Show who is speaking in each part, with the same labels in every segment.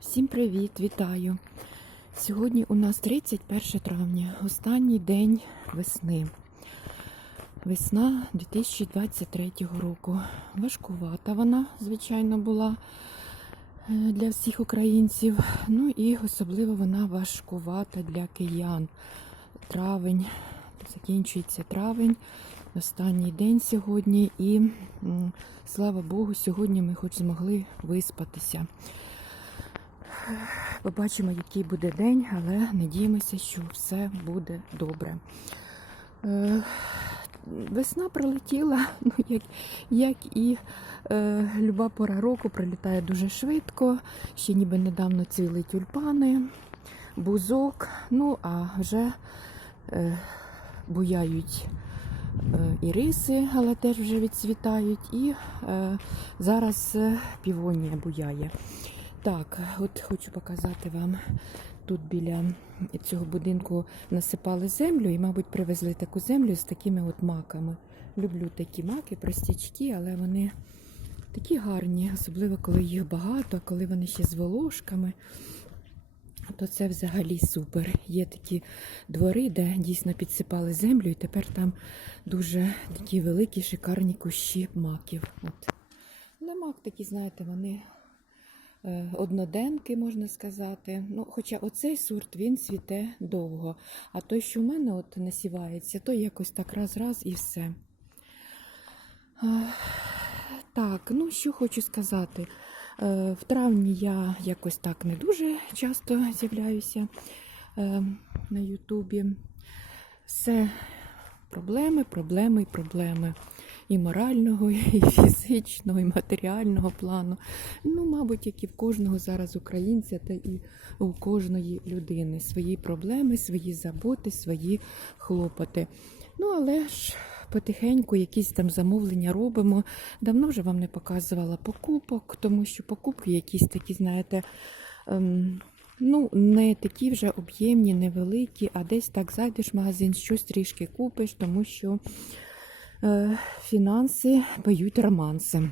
Speaker 1: Всім привіт, вітаю! Сьогодні у нас 31 травня, останній день весни. Весна 2023 року. Важкувата вона, звичайно, була е, для всіх українців. Ну і особливо вона важкувата для киян. Травень, закінчується травень, останній день сьогодні, і слава Богу, сьогодні ми хоч змогли виспатися. Побачимо, який буде день, але надіємося, що все буде добре. Е, Весна пролетіла, ну, як, як і е, люба пора року пролітає дуже швидко. Ще ніби недавно цвіли тюльпани, бузок, ну а вже е, буяють е, іриси, але теж вже відцвітають. І е, зараз е, півонія буяє. Так, от хочу показати вам. Тут біля цього будинку насипали землю і, мабуть, привезли таку землю з такими от маками. Люблю такі маки, простячки, але вони такі гарні, особливо коли їх багато, коли вони ще з волошками. То це взагалі супер. Є такі двори, де дійсно підсипали землю, і тепер там дуже такі великі, шикарні кущі маків. От. Але мак такі, знаєте, вони одноденки, можна сказати. Ну, хоча оцей сорт він цвіте довго. А той, що в мене от насівається, то якось так раз-раз і все. Так, ну що хочу сказати. Е, В травні я якось так не дуже часто з'являюся е, на Ютубі. Все проблеми, проблеми і проблеми. І морального, і фізичного, і матеріального плану. Ну, мабуть, як і в кожного зараз українця, та і у кожної людини свої проблеми, свої заботи, свої хлопоти. Ну, але ж потихеньку якісь там замовлення робимо. Давно вже вам не показувала покупок, тому що покупки якісь такі, знаєте, ем, ну, не такі вже об'ємні, невеликі, а десь так зайдеш в магазин, щось трішки купиш, тому що фінанси б'ють романси.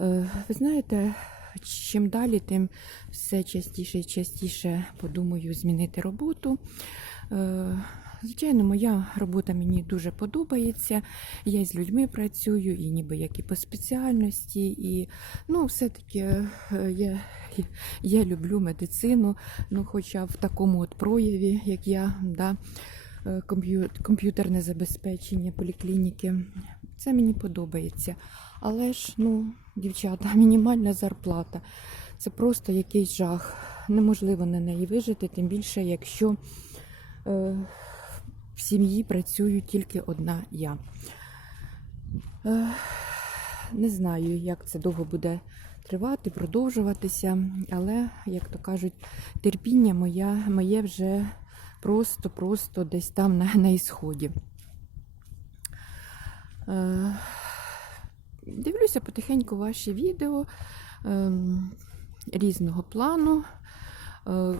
Speaker 1: Е, ви знаєте, чим далі, тим все частіше і частіше подумаю змінити роботу. Е, Звичайно, моя робота мені дуже подобається. Я з людьми працюю, і ніби як і по спеціальності, і ну, все-таки е, я, я люблю медицину, ну, хоча в такому от прояві, як я, да, е, комп'ютерне забезпечення поліклініки. Це мені подобається. Але ж, ну, дівчата, мінімальна зарплата. Це просто якийсь жах. Неможливо на неї вижити, тим більше, якщо е, в сім'ї працюю тільки одна я. Е, не знаю, як це довго буде тривати, продовжуватися, але, як то кажуть, терпіння моя, моє вже просто-просто десь там на, на ісході. Е, Дивлюся потихеньку ваші відео ем, різного плану. Е,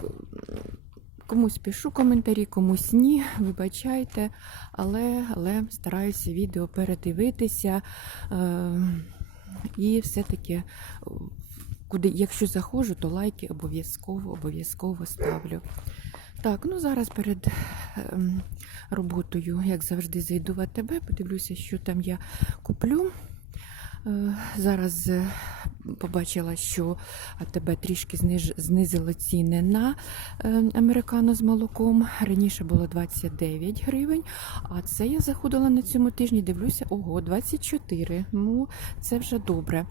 Speaker 1: Комусь пишу коментарі, комусь ні, вибачайте, але, але стараюся відео передивитися. Е, і все-таки, куди, якщо заходжу, то лайки обов'язково обов'язково ставлю. Так, ну зараз перед ем, роботою, як завжди, зайду в АТБ, подивлюся, що там я куплю. Е, Зараз е, побачила, що АТБ трішки зниж, знизило ціни на е, американо з молоком. Раніше було 29 гривень, а це я заходила на цьому тижні, дивлюся, ого, 24. Ну, це вже добре,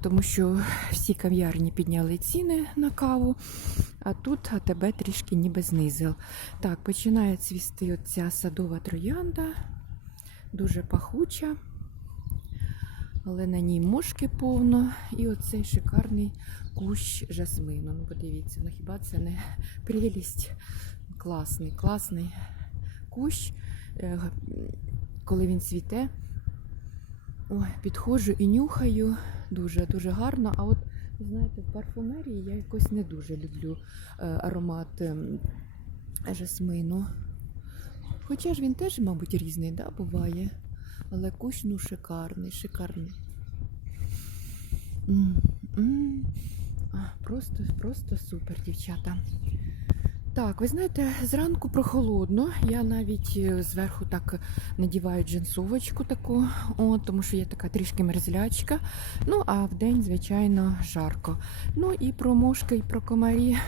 Speaker 1: тому що всі кав'ярні підняли ціни на каву, а тут АТБ трішки ніби знизив. Так, починає цвісти оця садова троянда, дуже пахуча але на ній мошки повно. І оцей шикарний кущ жасмину. Ну, подивіться, ну хіба це не прелість? Класний, класний кущ. Е, Коли він цвіте, ой, підходжу і нюхаю. Дуже дуже гарно. А от, знаєте, в парфумерії я якось не дуже люблю е, аромат ем, жасмину. Хоча ж він теж, мабуть, різний, да, буває. Але кущ ну шикарний, шикарний. М, м. А, просто, просто супер, дівчата. Так, ви знаєте, зранку прохолодно. Я навіть е, зверху так надіваю джинсовочку таку, от, тому що я така трішки мерзлячка. Ну, а в день, звичайно, жарко. Ну і про мошки, і про комарі.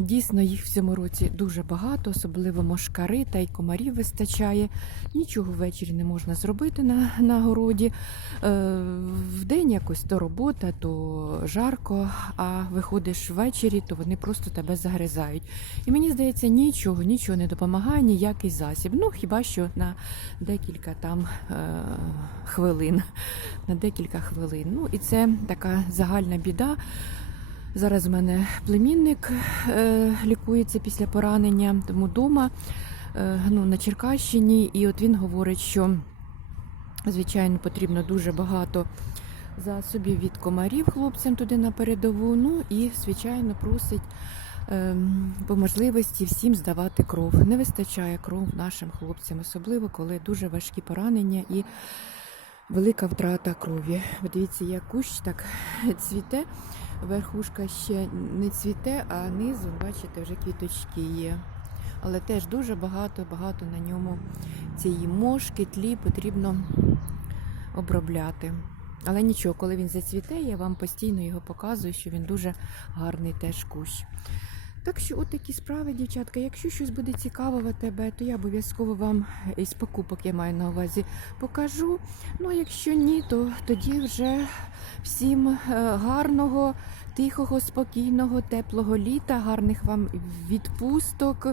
Speaker 1: Дійсно, їх в цьому році дуже багато, особливо мошкари та й комарів вистачає. Нічого ввечері не можна зробити на, на городі. Е, в день якось то робота, то жарко, а виходиш ввечері, то вони просто тебе загризають. І мені здається, нічого, нічого не допомагає, ніякий засіб. Ну, хіба що на декілька там е, хвилин. На декілька хвилин. Ну, і це така загальна біда. Зараз у мене племінник е, лікується після поранення, тому вдома е, ну, на Черкащині, і от він говорить, що звичайно потрібно дуже багато засобів від комарів хлопцям туди на передову. Ну і звичайно просить по можливості всім здавати кров. Не вистачає кров нашим хлопцям, особливо коли дуже важкі поранення і велика втрата крові. Ви Дивіться, як кущ так цвіте. Верхушка ще не цвіте, а низу, бачите, вже квіточки є. Але теж дуже багато, багато на ньому цієї мошки, тлі потрібно обробляти. Але нічого, коли він зацвіте, я вам постійно його показую, що він дуже гарний теж кущ. Так що, от такі справи, дівчатка. Якщо щось буде цікаво в АТБ, то я обов'язково вам із покупок я маю на увазі покажу. Ну а якщо ні, то тоді вже всім е, гарного, тихого, спокійного, теплого літа, гарних вам відпусток.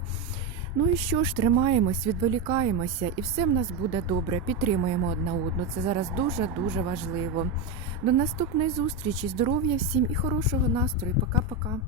Speaker 1: Ну і що ж, тримаємось, відволікаємося, і все в нас буде добре. Підтримуємо одна одну. Це зараз дуже дуже важливо. До наступної зустрічі, здоров'я всім і хорошого настрою. Пока-пока.